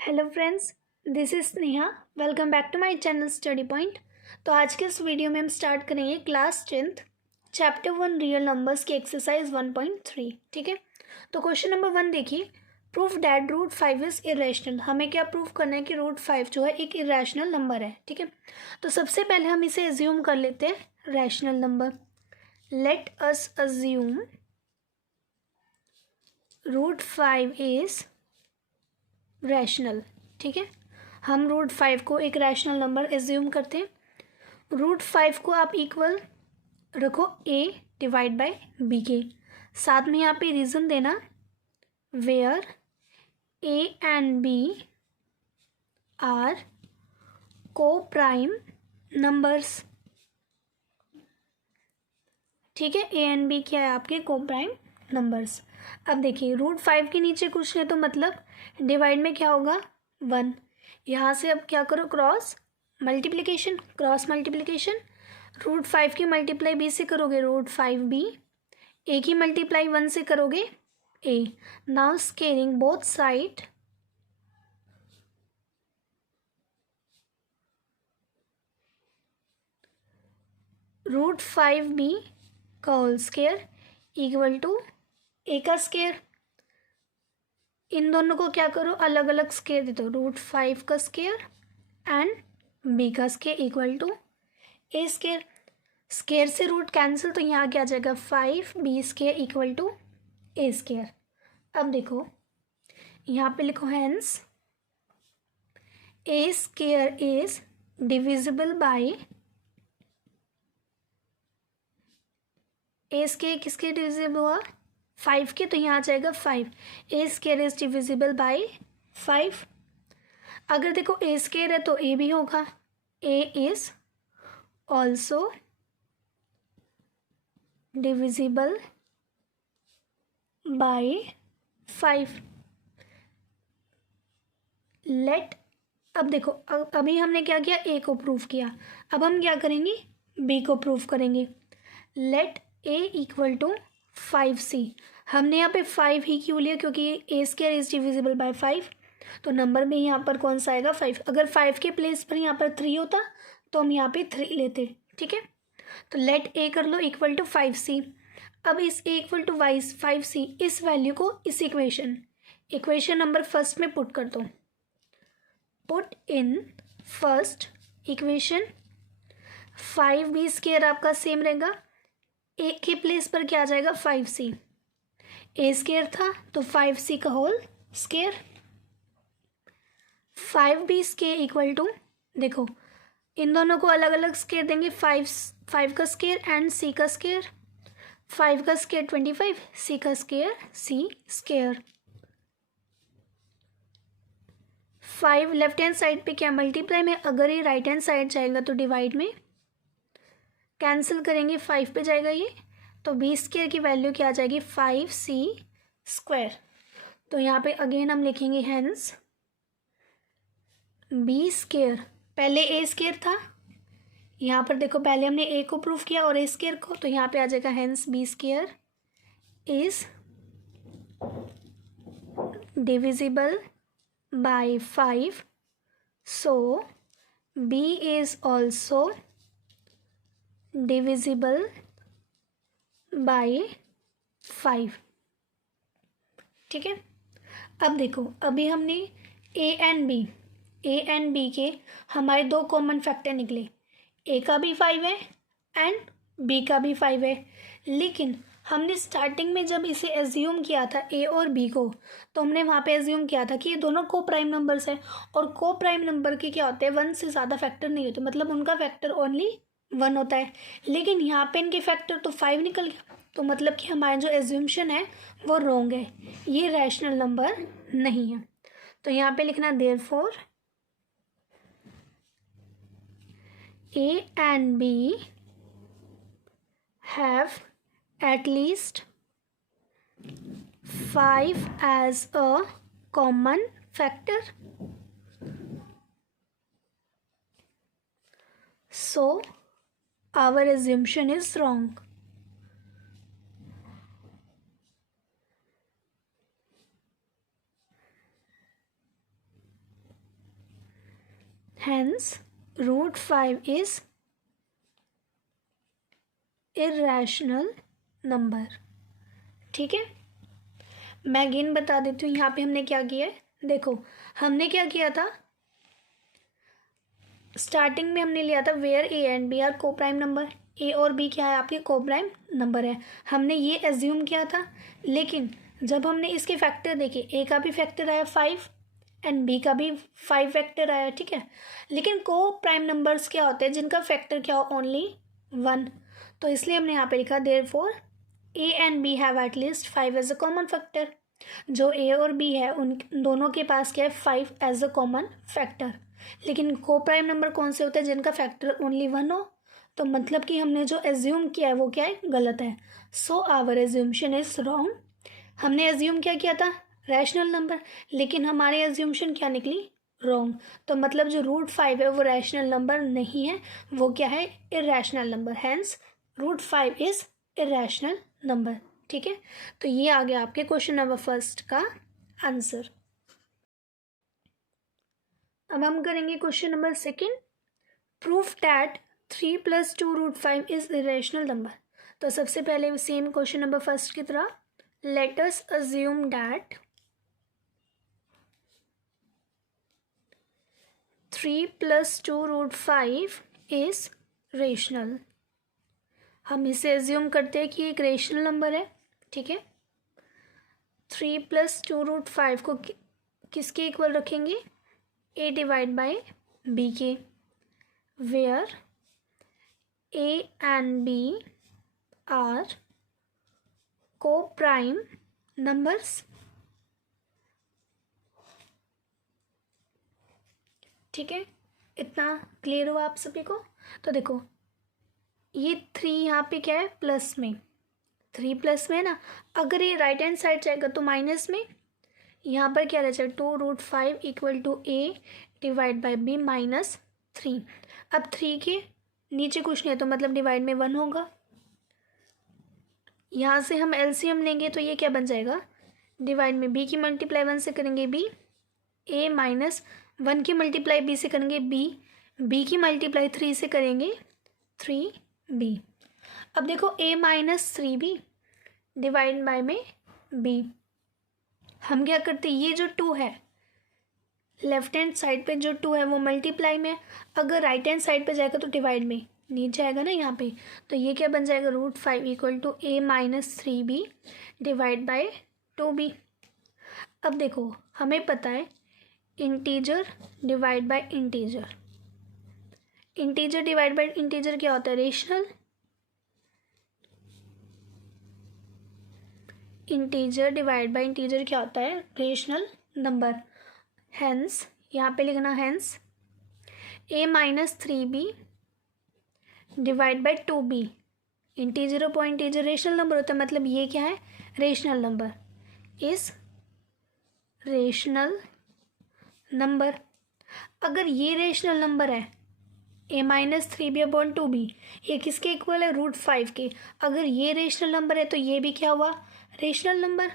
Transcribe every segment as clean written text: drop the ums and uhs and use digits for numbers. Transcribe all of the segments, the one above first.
Hello friends, this is Sneha. Welcome back to my channel study point. तो आज के इस वीडियो में हम स्टार्ट करेंगे class 10th chapter 1 real numbers की एक्सरसाइज 1.3। ठीक है, तो क्वेश्चन नंबर 1 देखिए, proof that root 5 is irrational. हमें क्या प्रूफ करना है कि रूट 5 जो है एक इरेशनल नंबर है। ठीक है, तो सबसे पहले हम इसे एज्यूम कर लेते हैं rational number. Let us assume root 5 is rational. ठीक है, हम रूट 5 को एक रैशनल नंबर एज्यूम करते हैं। रूट 5 को आप इक्वल रखो a डिवाइड बाय b के, साथ में यहाँ पे रीज़न देना where a and b are coprime numbers. ठीक है, a एंड b क्या है आपके को प्राइम नंबर्स। अब देखिए रूट 5 के नीचे कुछ है तो मतलब डिवाइड में क्या होगा 1। यहाँ से अब क्या करो cross multiplication, cross multiplication. Root 5 की मल्टीप्लाई b से करोगे रूट 5b, a की मल्टीप्लाई 1 से करोगे a। Now scaling both side root 5b का whole square equal to a का स्केयर। इन दोनों को क्या करो अलग अलग स्केयर दे दो, रूट 5 का स्केयर एंड b का square equal to a square. Square से रूट कैंसिल, तो यहाँ क्या आ जाएगा 5b square equal to a square. अब देखो यहाँ पे लिखो hence a square is divisible by a square किसके डिविजिबल हुआ 5 के, तो यहाँ आ जाएगा 5। a square is divisible by 5। अगर देखो a स्केयर है तो a भी होगा, a is also divisible by 5। Let, अब देखो अभी हमने क्या किया a को प्रूफ किया, अब हम क्या करेंगे b को प्रूफ करेंगे। Let a equal to 5c। हमने यहाँ पे 5 ही क्यों लिया क्योंकि a square is divisible by 5, तो नंबर में यहाँ पर कौन सा आएगा 5। अगर 5 के प्लेस पर यहाँ पर 3 होता तो हम यहाँ पे 3 लेते। ठीक है, तो लेट a कर लो इक्वल टू 5c। अब इस a इक्वल टू 5c इस वैल्यू को इस इक्वेशन नंबर फर्स्ट में पुट कर दो। Put in first equation 5b square आपका सेम रहेगा, a के प्लेस पर क्या आ जाएगा 5c। a स्केयर था तो 5c का whole square. 5b square equal to, देखो इन दोनों को अलग अलग स्केयर देंगे, 5 का स्केयर एंड c का स्केयर। 5 का स्केयर 25, c का square c square. 5 left hand side पे क्या मल्टीप्लाई में, अगर ये राइट हैंड साइड जाएगा तो डिवाइड में, कैंसिल करेंगे 5 पे जाएगा ये, तो b स्केयर की वैल्यू क्या आ जाएगी 5c स्क्वायर। तो यहाँ पे अगेन हम लिखेंगे हैंस b स्केयर, पहले a स्केयर था, यहाँ पर देखो पहले हमने a को प्रूफ किया और a स्केयर को, तो यहाँ पे आ जाएगा hence b square is divisible by 5, so b is also divisible by 5। ठीक है, अब देखो अभी हमने a एंड b के हमारे दो कॉमन फैक्टर निकले, a का भी 5 है एंड b का भी 5 है। लेकिन हमने स्टार्टिंग में जब इसे एज्यूम किया था a और b को, तो हमने वहाँ पे एज्यूम किया था कि ये दोनों को प्राइम नंबर्स हैं, और को प्राइम नंबर के क्या होते हैं 1 से ज़्यादा फैक्टर नहीं होते, मतलब उनका फैक्टर ओनली 1 होता है। लेकिन यहाँ पे इनके फैक्टर तो 5 निकल गया, तो मतलब कि हमारा जो एज्यूम्शन है वो रॉन्ग है, ये रैशनल नंबर नहीं है। तो यहाँ पे लिखना therefore a and b have at least 5 as a common factor, so our assumption is wrong. Hence root 5 is irrational number. ठीक है, मैं अगेन बता देती हूँ यहाँ पे हमने क्या किया है। देखो हमने क्या किया था, स्टार्टिंग में हमने लिया था where A and B are coprime number. A और बी क्या है, आपके को प्राइम नंबर है, हमने ये एज्यूम किया था। लेकिन जब हमने इसके फैक्टर देखे, ए का भी फैक्टर आया 5 एंड बी का भी 5 फैक्टर आया, ठीक है। लेकिन को प्राइम नंबर्स क्या होते हैं, जिनका फैक्टर क्या हो, ओनली 1। तो इसलिए हमने यहाँ पे लिखा therefore A and B have at least 5 as a common factor. जो ए और बी है उन दोनों के पास क्या है, 5 एज अ कॉमन फैक्टर। लेकिन को प्राइम नंबर कौन से होते हैं, जिनका फैक्टर ओनली 1 हो। तो मतलब कि हमने जो एज्यूम किया है वो क्या है, गलत है। So our assumption is wrong. हमने एज्यूम क्या किया था, रैशनल नंबर, लेकिन हमारी एज्यूम्शन क्या निकली, रॉन्ग। तो मतलब जो रूट 5 है वो रैशनल नंबर नहीं है, वो क्या है, irrational number. Hence root 5 is irrational number. ठीक है, तो ये आ गया आपके क्वेश्चन नंबर फर्स्ट का आंसर। अब हम करेंगे question number second. Proof that 3 + 2 root 5 is irrational number. तो सबसे पहले सेम क्वेश्चन नंबर फर्स्ट की तरह, let us assume that 3 + 2 root 5 is rational. हम इसे एज्यूम करते हैं कि एक रेशनल नंबर है। ठीक है, 3 + 2 रूट 5 को किसके इक्वल रखेंगे, a डिवाइड बाय b के, where a and b are coprime numbers. ठीक है, इतना क्लियर हुआ आप सभी को। तो देखो ये 3 यहाँ पे क्या है, प्लस में, 3 प्लस में है ना। अगर ये राइट हैंड साइड जाएगा तो माइनस में। यहाँ पर क्या रह जाएगा, 2 root 5 equal to a divide by b minus 3। अब 3 के नीचे कुछ नहीं है तो मतलब डिवाइड में 1 होगा। यहाँ से हम एलसीएम लेंगे तो ये क्या बन जाएगा, डिवाइड में b की मल्टीप्लाई 1 से करेंगे b, a माइनस 1 की मल्टीप्लाई b से करेंगे b, b की मल्टीप्लाई 3 से करेंगे 3b। अब देखो a minus 3b divide bye में b, हम क्या करते हैं, ये जो 2 है लेफ्ट हैंड साइड पे जो 2 है वो मल्टीप्लाई में, अगर राइट हैंड साइड पे जाएगा तो डिवाइड में नीचे आएगा ना यहाँ पे। तो ये क्या बन जाएगा, root 5 equal to a minus 3b divide by 2b। अब देखो हमें पता है integer divide by integer, integer divide by integer क्या होता है, rational. Integer divide by integer क्या होता है, रेशनल नंबर। हैंस यहाँ पे लिखना, hence a minus 3b divide by 2b, integer और इंटीजर रेशनल नंबर होता है, मतलब ये क्या है, रेशनल नंबर, इस रेशनल नंबर। अगर ये रेशनल नंबर है a minus 3b upon 2b, ये किसके इक्वल है, रूट 5 के। अगर ये रेशनल नंबर है तो ये भी क्या हुआ, rational number.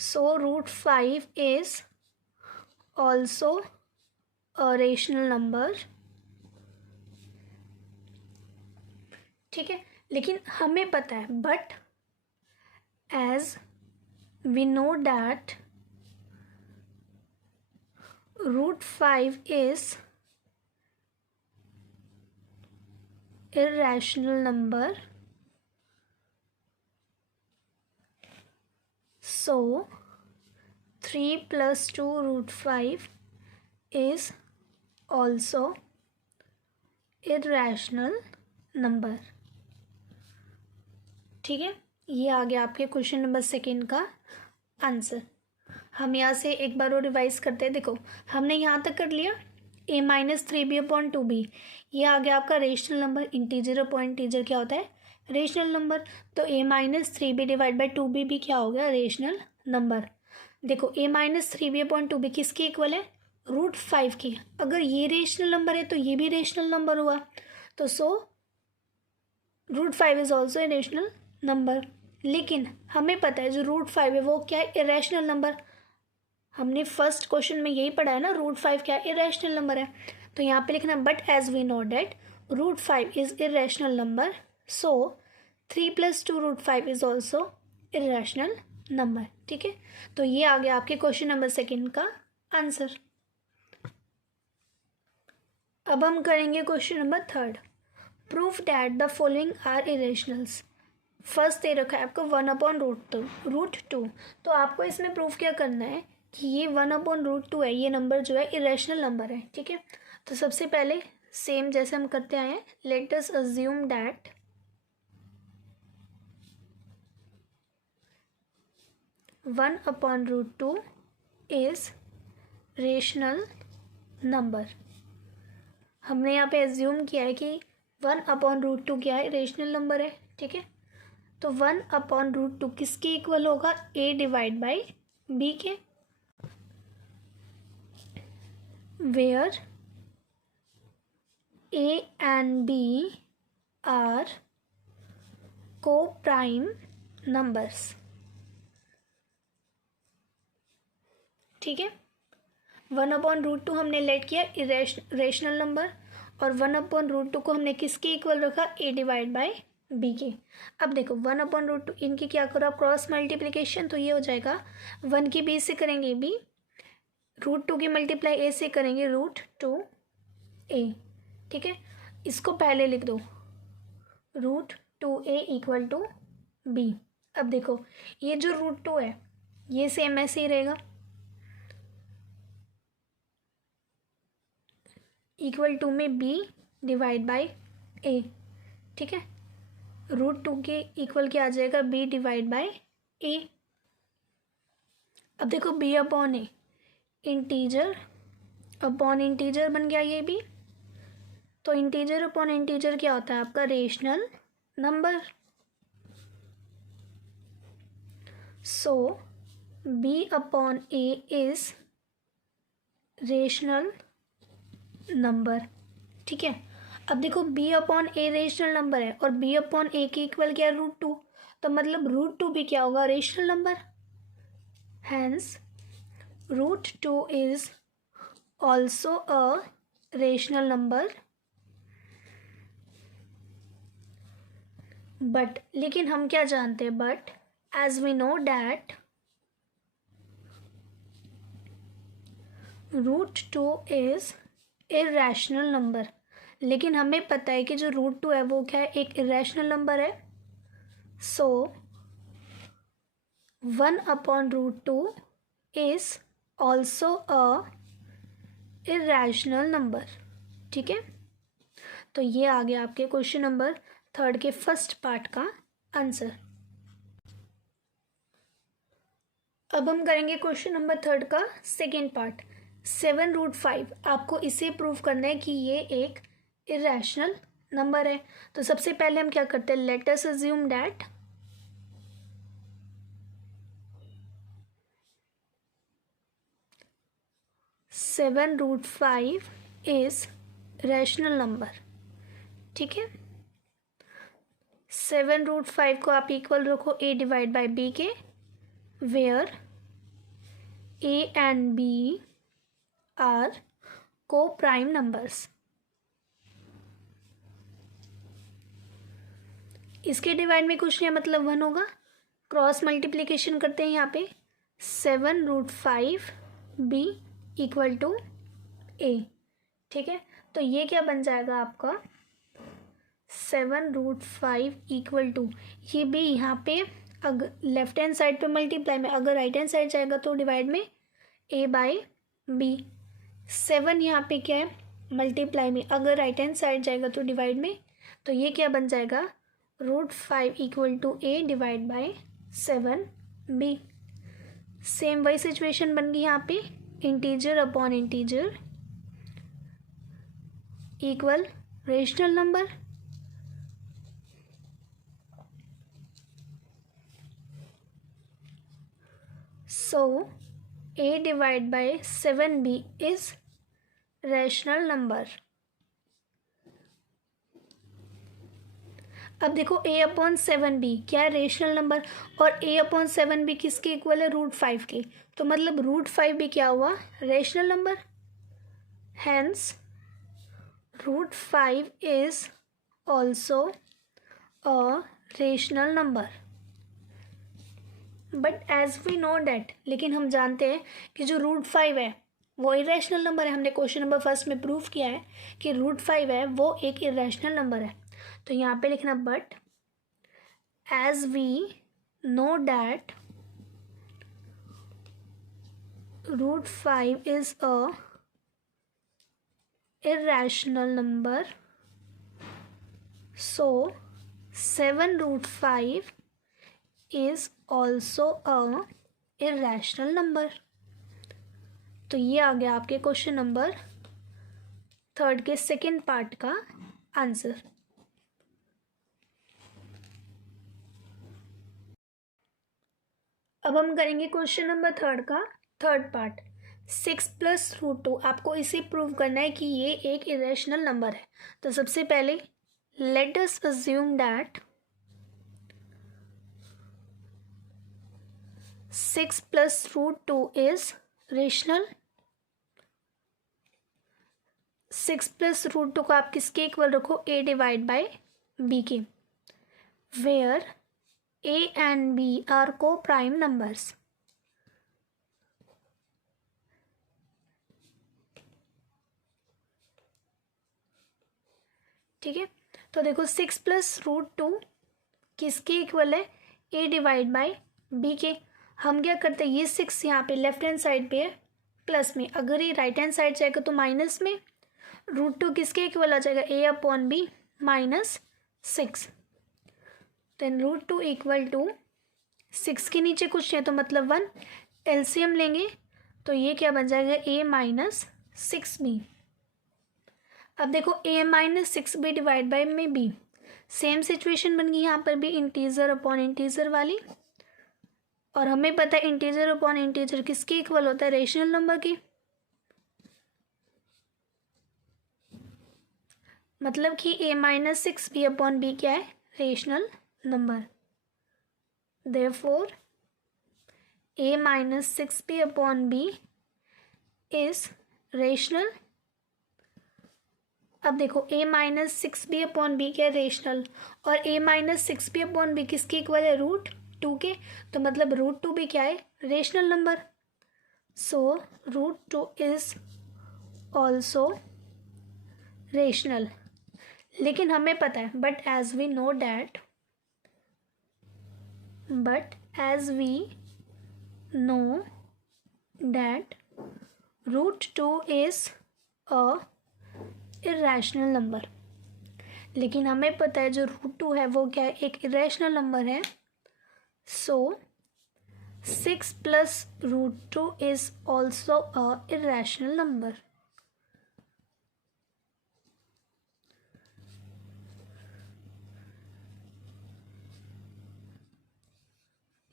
So root 5 is also a rational number. ठीक है, लेकिन हमें पता है, but as we know that root 5 is irrational number, so 3 + 2 root 5 is also irrational number। ठीक है, ये आ गया आपके क्वेश्चन नंबर सेकेंड का आंसर। हम यहाँ से एक बार और रिवाइज करते हैं। देखो हमने यहाँ तक कर लिया a minus 3b upon 2b, ये आ गया आपका rational number. Integer upon integer क्या होता है, रेशनल नंबर। तो a minus 3b divide by 2b भी क्या हो गया, रेशनल नंबर। देखो a minus 3b upon 2b किसके इक्वल है, रूट 5 के। अगर ये रेशनल नंबर है तो ये भी रेशनल नंबर हुआ, तो so root 5 is also a rational number. लेकिन हमें पता है जो रूट 5 है वो क्या है, इरेशनल नंबर। हमने फर्स्ट क्वेश्चन में यही पढ़ा है ना, √5 क्या इरेशनल नंबर है। तो यहाँ पे लिखना but as we know that √5 is irrational number, so 3 + 2 √5 is also irrational number. ठीक है, तो ये आ गया आपके क्वेश्चन नंबर 2 का आंसर। अब हम करेंगे question number 3, proof that the following are irrationals. First दे रखा है आपको 1/√2। तो आपको इसमें प्रूफ क्या करना है कि ये 1/√2 है, ये नंबर जो है इरेशनल नंबर है। ठीक है, तो सबसे पहले सेम जैसे हम करते आए हैं, let us assume that 1/√2 is rational number. हमने यहाँ पे एज्यूम किया है कि 1/√2 क्या है, रेशनल नंबर है। ठीक है, तो 1/√2 किसके इक्वल होगा, a/b के, where a and b are coprime numbers. ठीक है, 1/√2 हमने लेट किया रेशनल नंबर, और 1/√2 को हमने किसके इक्वल रखा, a/b के। अब देखो 1/√2 इनकी क्या करो आप, क्रॉस मल्टीप्लिकेशन, तो ये हो जाएगा 1 की b से करेंगे b, √2 की मल्टीप्लाई a से करेंगे √2a। ठीक है, इसको पहले लिख दो √2a = b। अब देखो ये जो √2 है ये सेम ऐसे ही रहेगा, =2 में b/a। ठीक है, √2 के इक्वल क्या आ जाएगा, b/a। अब देखो b/a, इंटीजर अपॉन इंटीजर बन गया ये भी, तो इंटीजर अपॉन इंटीजर क्या होता है आपका, rational number. So b/a is rational number. ठीक है, अब देखो b/a रेशनल नंबर है और b/a के इक्वल क्या है, √2, तो मतलब √2 भी क्या होगा, rational number. Hence √2 is also a rational number, but लेकिन हम क्या जानते हैं, but as we know that √2 is irrational number. लेकिन हमें पता है कि जो √2 है वो क्या है, एक इरेशनल नंबर है। सो 1/√2 is also a irrational number. ठीक है, तो ये आ गया आपके क्वेश्चन नंबर 3 के फर्स्ट पार्ट का आंसर। अब हम करेंगे क्वेश्चन नंबर 3 का सेकेंड पार्ट, 7√5। आपको इसे प्रूव करना है कि ये एक इरेशनल नंबर है। तो सबसे पहले हम क्या करते हैं, let us assume that 7√5 is rational number. ठीक है, 7√5 को आप इक्वल रखो a/b के, where a and b are coprime numbers. इसके डिवाइड में कुछ नहीं, मतलब 1 होगा। क्रॉस मल्टीप्लिकेशन करते हैं यहाँ पे, 7√5b = a। ठीक है, तो ये क्या बन जाएगा आपका, 7√5 = ये भी यहाँ पे अगर लेफ्ट हैंड साइड पे मल्टीप्लाई में, अगर राइट हैंड साइड जाएगा तो डिवाइड में a/b। 7 यहाँ पे क्या है, मल्टीप्लाई में, अगर राइट हैंड साइड जाएगा तो डिवाइड में, तो ये क्या बन जाएगा, √5 = a/7b। सेम वही सिचुएशन बन गई यहाँ पे, integer upon integer equal rational number. So a/7b is rational number. अब देखो a/7b क्या है, रेशनल नंबर, और a/7b किसके इक्वल है, √5 के। तो मतलब √5 भी क्या हुआ, rational number. Hence √5 is also a rational number. But as we know that, लेकिन हम जानते हैं कि जो √5 है वो इरेशनल नंबर है। हमने क्वेश्चन नंबर फर्स्ट में प्रूव किया है कि √5 है वो एक इरेशनल नंबर है। तो यहाँ पे लिखना but as we know that √5 is a irrational number, so 7√5 is also a irrational number। तो ये आ गया आपके क्वेश्चन नंबर 3 के सेकेंड पार्ट का आंसर। अब हम करेंगे क्वेश्चन नंबर 3 का थर्ड पार्ट। 6 + √2, आपको इसे प्रूव करना है कि ये एक इरेशनल नंबर है। तो सबसे पहले late us assume that 6 + √2 is rational. 6 + √2 को आप किसके इक्वल रखो, a/b के, where a and b are coprime numbers. ठीक है, तो देखो 6 + √2 किसके इक्वल है, a/b के। हम क्या करते हैं, ये 6 यहाँ पे लेफ्ट हैंड साइड पे है प्लस में, अगर ये राइट हैंड साइड जाएगा तो माइनस में। √2 किसके इक्वल आ जाएगा, a/b -6। देन √2 = 6 के नीचे कुछ है तो मतलब 1, एलसीएम लेंगे तो ये क्या बन जाएगा, a -6b। अब देखो a-6b डिवाइड बाई में b, सेम सिचुएशन बन गई यहाँ पर भी, इंटीजर अपॉन इंटीजर वाली। और हमें पता है इंटीजर अपॉन इंटीजर किसके इक्वल होता है, रेशनल नंबर की। मतलब कि a-6b अपॉन b क्या है, rational number. Therefore a-6b upon b is rational. अब देखो a-6b अपॉन b क्या है, रेशनल, और a-6b अपॉन b किसके इक्वल है, √2 के। तो मतलब √2 भी क्या है, rational number. So √2 is also rational. लेकिन हमें पता है but as we know that √2 is a irrational number. लेकिन हमें पता है जो √2 है वो क्या है, एक इरेशनल नंबर है। सो 6 + √2 is also a irrational number.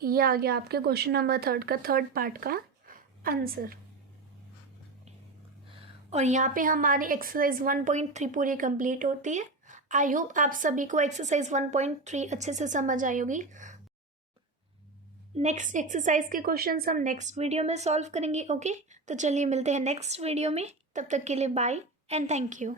ये आ गया आपके क्वेश्चन नंबर 3 का थर्ड पार्ट का आंसर। और यहाँ पे हमारी एक्सरसाइज 1.3 पूरी कंप्लीट होती है। आई होप आप सभी को एक्सरसाइज 1.3 अच्छे से समझ आई होगी। नेक्स्ट एक्सरसाइज के क्वेश्चंस हम नेक्स्ट वीडियो में सॉल्व करेंगे। ओके, तो चलिए मिलते हैं नेक्स्ट वीडियो में। तब तक के लिए बाय एंड थैंक यू।